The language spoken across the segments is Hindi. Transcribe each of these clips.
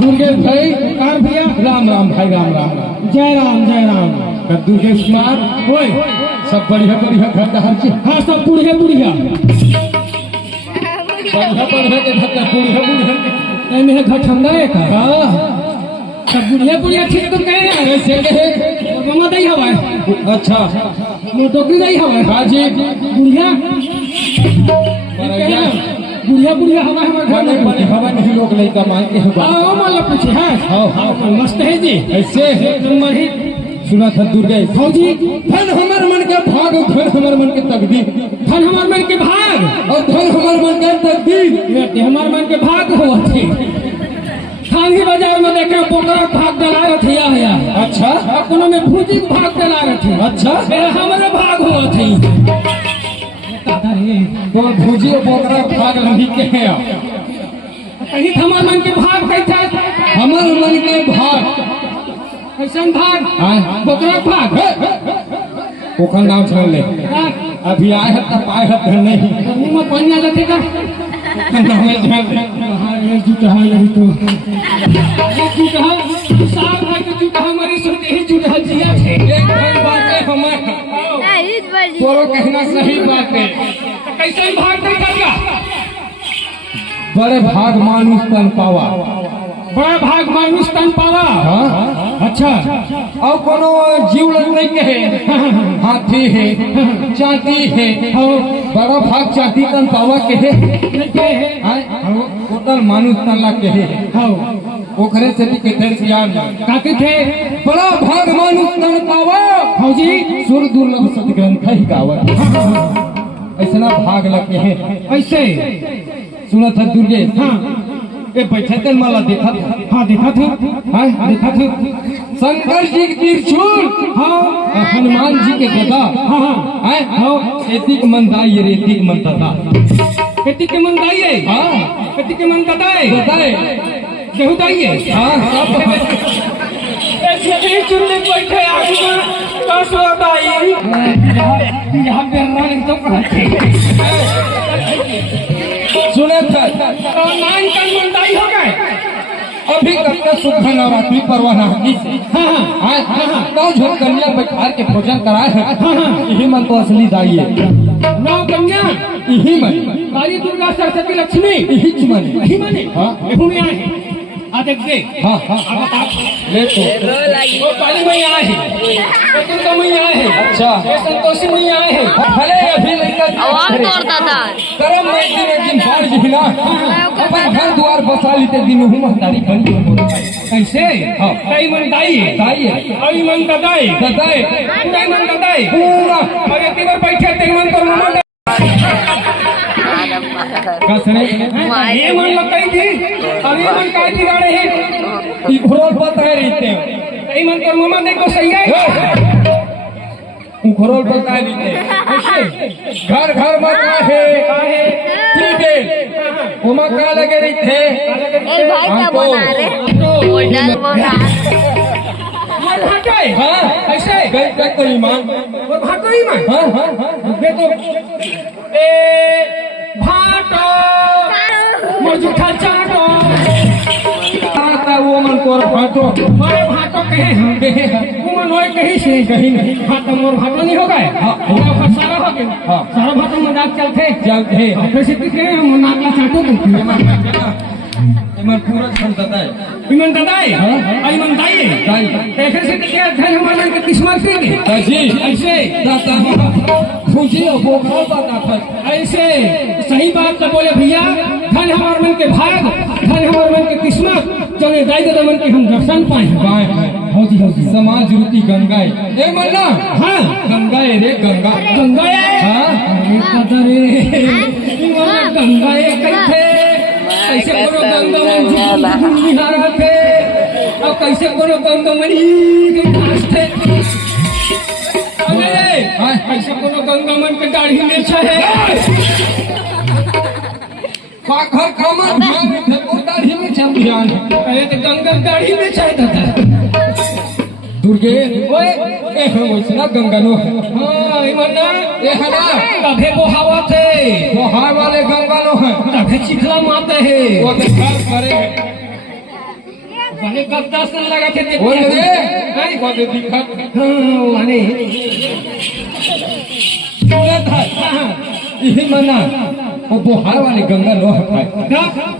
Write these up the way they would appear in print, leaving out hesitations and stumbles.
दुर्गेश भाई कार भैया राम राम भाई राम राम जय राम दुर्गेश कुमार ओए सब बढ़िया बढ़िया घर का हर चीज हाँ सब बुढ़िया बुढ़िया बढ़िया के धक्का बुढ़िया मेरे घर ठंडा है का हाँ सब बुढ़िया ठीक तुम कहे यार ऐसे कहे मामा दही हवा है अच्छा वो टोकरी दही हवा है हाजी बुढ़िया बुढ़िया हवा है हमारे घर बने में बने हवा नहीं लोग लड़का मांगे हैं आओ मान पूछे है हाँ मस्त है जी ऐसे नंबर ही सुना था दुर्गे फौजी धन हमार मन के भाग धन हमार मन के तकदीर धन हमार मन के भाग और धन हमार मन के तकदीर हमार मन के भाग हुआ थे खानी बाजार में देखे पोकरा भाग डला रहे या अच्छा अपनों में भूजी भाग डला रहे थे अच्छा मेरा हमारे भाग हुआ थे तो भूजी पोकरा भाग नहीं के हैं कहीं हमार मन के भाग कैसा हमार मन के भाग कैसा भाग हाँ पोकरा भाग पोखर नाम छोड़ ले अभी आए हैं तब आए हैं फिर नहीं मुंह में पानी आ जाते का जूठा नहीं तो जूठा साल भर के जूठा हमारी सुनते ही जूठा जिया थे एक बात है हमारे तोरो कहना सही बात है कैसे भाग नहीं करेगा बड़े भाग मानुष तन पावा बड़ा भाग मानुष तन पावा हाँ अच्छा और कोनो जीव लग नहीं कहे हाथी है चांदी है बड़ा भाग चांदी तन पावा के है टोटल मानुष तन ला के है ओखरे से भी के ज्ञान काके थे बड़ा भाग मानुष तन पावा फौजी सुर दुर्लभ सदग्रंथ ही गावत ऐसा भाग लग के है ऐसे सुना था दुर्गे हाँ ए बैठे थे माला देखा था हाँ देखा था हाँ देखा था शंकर जी के त्रिशूल हाँ हनुमान जी के गदा हाँ हाँ हाँ एतिक मंदाई रेतिक मंदाता खेती के मन दाइए हाँ खेती के मन बताए बताए गेहूं दाइए हाँ सब ऐसे चुनने बैठे आगे में दस बताई यहाँ पे रंग तो सुने थे नाइन का मन दाई हो गए अभी करके शुभ नवरात्रि पर्व नागी से हाँ नौ झोल कन्या बैठार के भोजन कराए हैं यही मन तो असली दाई है नौ कन्या यही मन काली दुर्गा सरस्वती लक्ष्मी यही मन यही मने हाँ गेहूं में आए हैं आ देख दे हाँ हाँ ले तो वो काली मैया आए हैं दुर्गा मैया आए हैं अच्छा संतोषी मैया आए हैं भले अभी लड़का तोड़ता था करम में दिन बार जिना अपन घर द्वार बसा लेते दिन हूँ महतारी बन कैसे हाँ कई मन दाई है दाई है कई मन गदाई बताए कई मन गदाई पूरा और एक बार बैठे ते मन तो मन कसने ये मन लगाई थी और ये मन काय बिगाड़े हैं ई घोरल बताए रहते कई मन तो मामा देखो सही है घोरल बताए रहते घर घर में का है ठीक है उमा का लगे रहते एक भाई क्या बना रहे होल्डर बना मन भागे हाँ ऐसे गई तक तो ईमान और भागो ही मन हाँ हाँ देखो ए भाटो मजुठा चाटो आता वो मन को फाटो मारे भाटो कहे हम वो मन होए कहीं से कहीं नहीं भाटो मोर भाटो नहीं हो गए हाँ सारा हो गया हाँ सारा भाटो मजाक चलते चलते कैसे दिखे हम नाकला चाटो इमन पूरा क्षमता है इमन दादाई इमन दाई दाई ऐसे से दिखे धन हमारे के किस्मत से जी ऐसे दाता खुशी और बोखा बात है ऐसे सही बात तो बोले भैया धन हमारे मन के भाग धन हमारे मन के किस्मत जो दाई दादा मन के हम दर्शन पाए हौजी हौजी समाज रूपी गंगाए ए मन्ना हाँ गंगाए रे गंगा गंगाए हाँ गंगाए कैसे कैसे करो गंगा मन निहारा थे और कैसे करो गंगा मनी के पास थे कैसे करो गंगा मन के दाढ़ी में छे पाखर कमर ध्यान दाढ़ी में चल ध्यान अरे तो गंगा दाढ़ी में छे दादा दुर्गे ओए ए वैसना गंगा नो हाँ इमन्ना ए हना कभे बोहावा थे वो हार वाले गंगा नो है कभे चिखला मारते है वो देखकर करे भले कब 10 दिन लगा थे वो रे नहीं को दे दिखा माने यही मना वो बोहार वाली गंगा लो है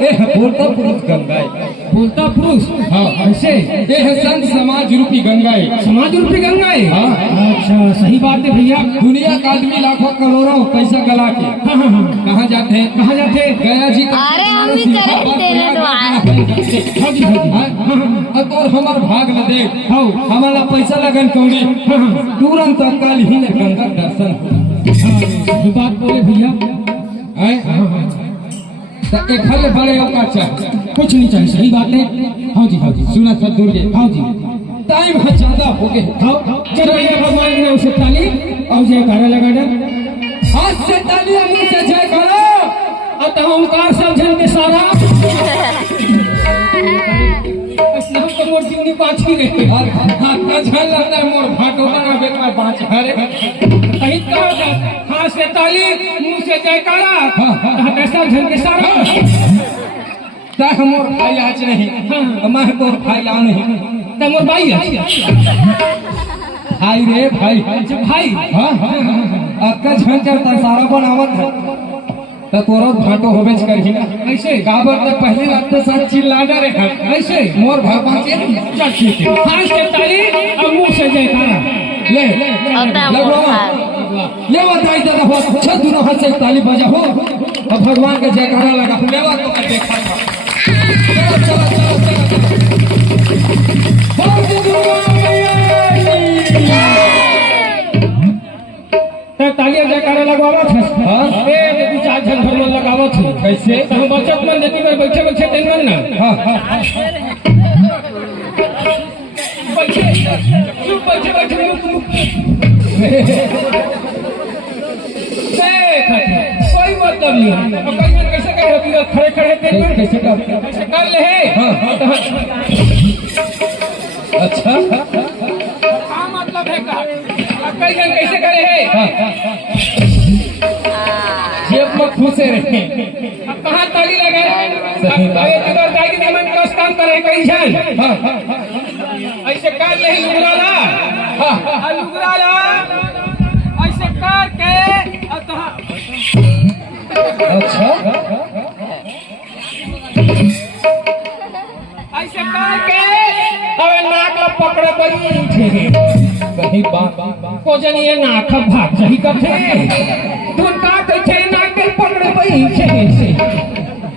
ए है बोलता पुरुष गंगा है। बोलता पुरुष। हाँ ऐसे ये है संत समाज रूपी गंगा है। समाज रूपी गंगा है। हाँ अच्छा सही बात है भैया। दुनिया का आदमी लाखों करोड़ों पैसा गला के कहाँ जाते हैं? कहाँ जाते हैं? गया जी का अरे हम भी करे तेरे द्वार हाँ जी हाँ जी। अब और हमार भाग न दे हाँ हमारा पैसा लगन कौड़ी तुरंत अकाल ही ने गंगा दर्शन सही बात बोले भैया। एक हल बड़े औकात कुछ नहीं चाहिए। सही बात है। हाँ जी हाँ जी। सुना सब दूर हाँ जी। टाइम है ज्यादा हो गए। चलो भैया भगवान के नाम से ताली और जयकारा लगा दे। हाथ से ताली मुंह से जयकारा अतः ओंकार समझन के सारा नाम को मोर जीवनी पाछी गई। हाथ का झल लगता है मोर भाटो बना बेटा पांच हरे कहीं का हाथ से ताली मुंह से जयकारा कैसा झन के सारा तह मोर भाई आज नहीं मैं तोर भाई आ नहीं तय मोर भाई भाई रे भाई भाई। हाँ अक्का झन जब सारा बनावत है तो तोरो भाटो होबेच करही ना। ऐसे गाबर तो पहली रात तो सब चिल्लाना रे ऐसे मोर भाई पांचे चल ठीक है। हाथ से ताली और मुंह से जयकारा ले लगवा ले बताई दादा हो अच्छा दोनों हाथ से ताली बजा हो और भगवान का जयकारा लगा लेवा तो मैं देखा चलो चलो चलो तालियां जयकारा लगवावत है। हाँ ए दू चार झन घर में लगावत है। कैसे तो हम बचत में देखी में बैठे बैठे दिन में ना हाँ बैठे चुप बैठे बैठे कोई मतलब नहीं है। अब कई बार कैसे कहे होती है खड़े खड़े कैसे कर कैसे कर ले है। हाँ अच्छा क्या मतलब है का कई जन कैसे करे है। जेब में खुशे रहे अब कहाँ ताली लगाए अगर दाई निमन का काम करे कई जन ऐसे कर ले लुगराला लुगराला ऐसे करके अच्छा ऐसे करके अबे नाक ला पकड़े बैठे कहीं बात को जनिए नाक भाग सही कथे तू का कहते नाक के पकड़े बैठे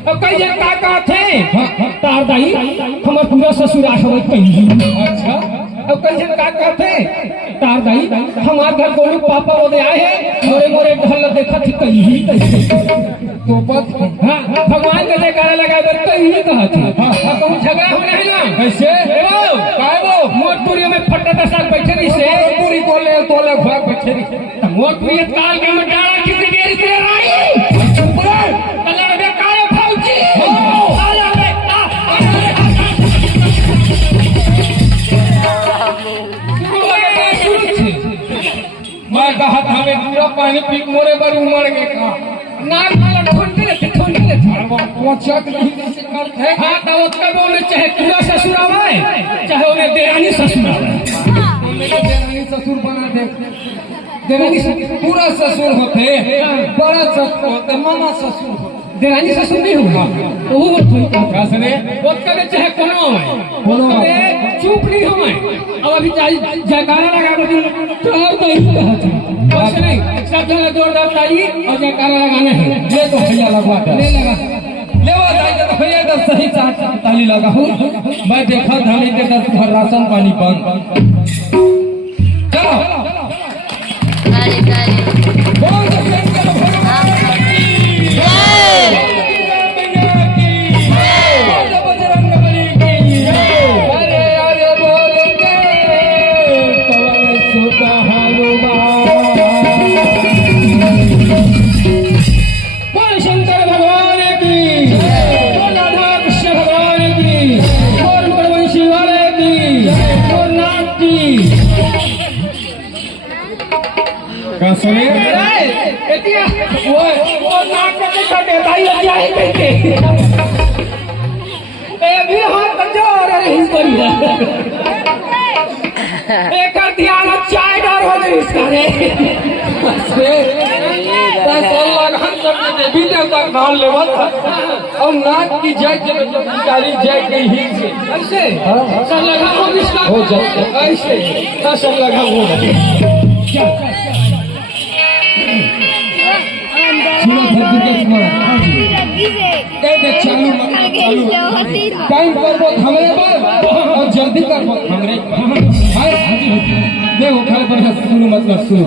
अब कई जन का कहते तार दाई हमर पूरा ससुरा होवे कहीं। अच्छा अब कई जन का कहते तार दाई हमार घर गोलू पापा ओदे आए हैं मोरे मोरे ढल देखा थी कहीं कैसे तो बस हाँ भगवान का जयकारा लगाए बर कहीं कहा थी। हाँ कहूँ झगड़ा होने है ना कैसे काय वो मोटपुरी में फट्टा के साथ बैठे रही से पूरी तोले घर बैठे रही मोटपुरी काल के में डाला किसी देर से आई चुप रह कलर में काले फौजी आला रे मैं कहा था मैं पूरा पानी पी मोरे पर उमड़ के कहा नाक वाला ठोंके रहते पहुंचत नहीं कैसे करते हैं हाँ तो उसका बोले चाहे पूरा ससुर आवाए चाहे उन्हें देरानी ससुर आवाए देरानी ससुर बना दे देरानी पूरा ससुर होते बड़ा ससुर होते मामा ससुर होते देरानी ससुर नहीं होगा तो वो मत कैसे उसका भी चाहे कोनो आवाए चुप नहीं हमें अब अभी जयकारा लगा दो तो अब तो ही बस नहीं सब जगह जोरदार ताली और जयकारा लगाना है। ये तो भैया लगवा दे ले लगा लेवा जाए तो भैया इधर सही चाट ताली लगा हूँ मैं देखा धानी के दर पर राशन पानी बंद चलो ताली ताली बहुत अच्छा चलो भगवान की जय बजरंग बली की अरे अरे बोलेंगे पवन सुत हनुमान बोल शंकर भगवान की बोल राधा कृष्ण भगवान की बोल परमंशी वाले की बोल नाथ की कैसे वो नाक में देखा देता ही लग जाए कहते ए भी हाथ जोर रही बढ़िया एक ध्यान चाय डर हो गई इसका रे लगन तक के देवी देवता का नाम लेवत और नाक की जय के भिखारी जय के ही से ऐसे हाँ। सर लगा हो इसका हो जाए ऐसे सब लगा हो सुनो धरती के स्मरण कहते चालू टाइम कर वो हमरे पर और जल्दी कर वो हमरे पर देखो खड़े पर सुनो मतलब सुनो